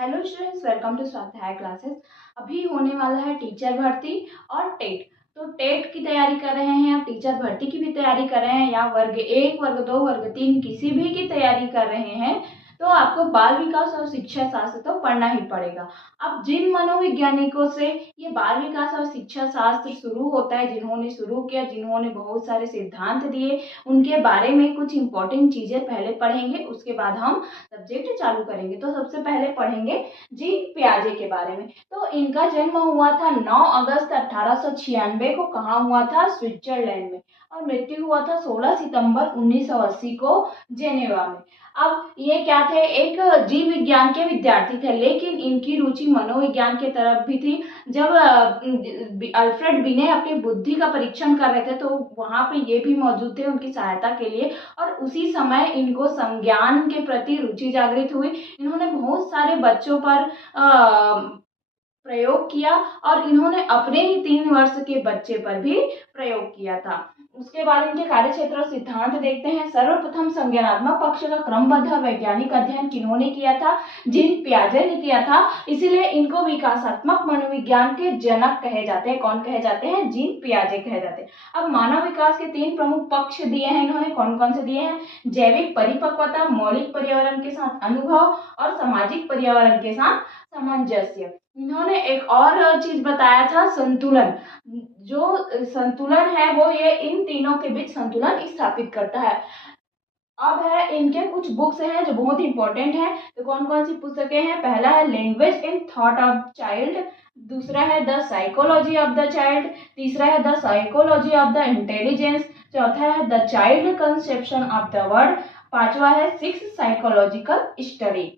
Hello students, welcome to स्वाध्याय classes. अभी होने वाला है टीचर भर्ती और टेट। तो टेट की तैयारी कर रहे हैं या टीचर भर्ती की भी तैयारी कर रहे हैं या वर्ग 1, वर्ग 2, वर्ग 3 किसी भी की तैयारी कर रहे हैं तो आपको बाल विकास और शिक्षा शास्त्र तो पढ़ना ही पड़ेगा। अब जिन मनोवैज्ञानिकों से ये बाल विकास और शिक्षा शास्त्र शुरू होता है, जिन्होंने शुरू किया, जिन्होंने बहुत सारे सिद्धांत दिए, उनके बारे में कुछ इंपॉर्टेंट चीजें पहले पढ़ेंगे, उसके बाद हम सब्जेक्ट चालू करेंगे। तो सबसे पहले पढ़ेंगे जीन पियाजे के बारे में। तो इनका जन्म हुआ था 9 अगस्त 1896 को। कहाँ हुआ था? स्विट्जरलैंड में। और मृत्यु हुआ था 16 सितंबर 1980 को जेनेवा में। अब ये क्या थे? एक जीव विज्ञान के विद्यार्थी थे, लेकिन इनकी रुचि मनोविज्ञान की तरफ भी थी। जब अल्फ्रेड बिने अपनी बुद्धि का परीक्षण कर रहे थे तो वहां पे ये भी मौजूद थे उनकी सहायता के लिए, और उसी समय इनको संज्ञान के प्रति रुचि जागृत हुई। इन्होंने बहुत सारे बच्चों पर प्रयोग किया और इन्होंने अपने ही 3 वर्ष के बच्चे पर भी प्रयोग किया था। उसके बाद इनके कार्यक्षेत्र और सिद्धांत देखते हैं। सर्वप्रथम संज्ञानात्मक पक्ष का क्रमबद्ध वैज्ञानिक अध्ययन किन्होंने किया था? जीन पियाजे ने किया था। इसीलिए इनको विकासात्मक मनोविज्ञान के जनक कहे जाते हैं। कौन कहे जाते हैं? जीन पियाजे कहे जाते हैं। अब मानव विकास के 3 प्रमुख पक्ष दिए हैं इन्होंने। कौन कौन से दिए हैं? जैविक परिपक्वता, मौलिक पर्यावरण के साथ अनुभव और सामाजिक पर्यावरण के साथ सामंजस्य। इन्होंने एक और चीज बताया था, संतुलन। जो संतुलन है वो ये इन तीनों के बीच संतुलन स्थापित करता है। अब है इनके कुछ बुक्स हैं जो बहुत इंपॉर्टेंट है। तो कौन कौन सी पुस्तकें हैं? पहला है language in thought of child, दूसरा है the psychology of the child, तीसरा है the psychology of the intelligence, चौथा है the child conception of the world, पांचवा है 6 साइकोलॉजिकल स्टडी।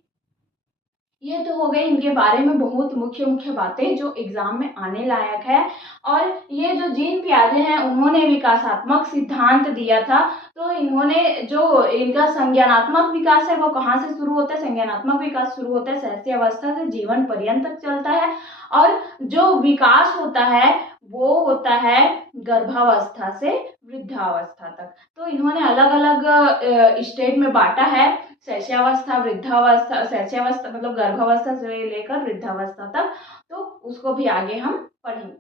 ये तो हो गई इनके बारे में बहुत मुख्य मुख्य बातें जो एग्जाम में आने लायक है। और ये जो जीन पियाजे हैं उन्होंने विकासात्मक सिद्धांत दिया था। तो इन्होंने जो इनका संज्ञानात्मक विकास है वो कहाँ से शुरू होता है? संज्ञानात्मक विकास शुरू होता है शैशव अवस्था से, जीवन पर्यंत तक चलता है। और जो विकास होता है वो होता है गर्भावस्था से वृद्धावस्था तक। तो इन्होंने अलग अलग स्टेज में बांटा है, शैशवावस्था, वृद्धावस्था। शैशवावस्था मतलब गर्भावस्था से लेकर वृद्धावस्था तक। तो उसको भी आगे हम पढ़ेंगे।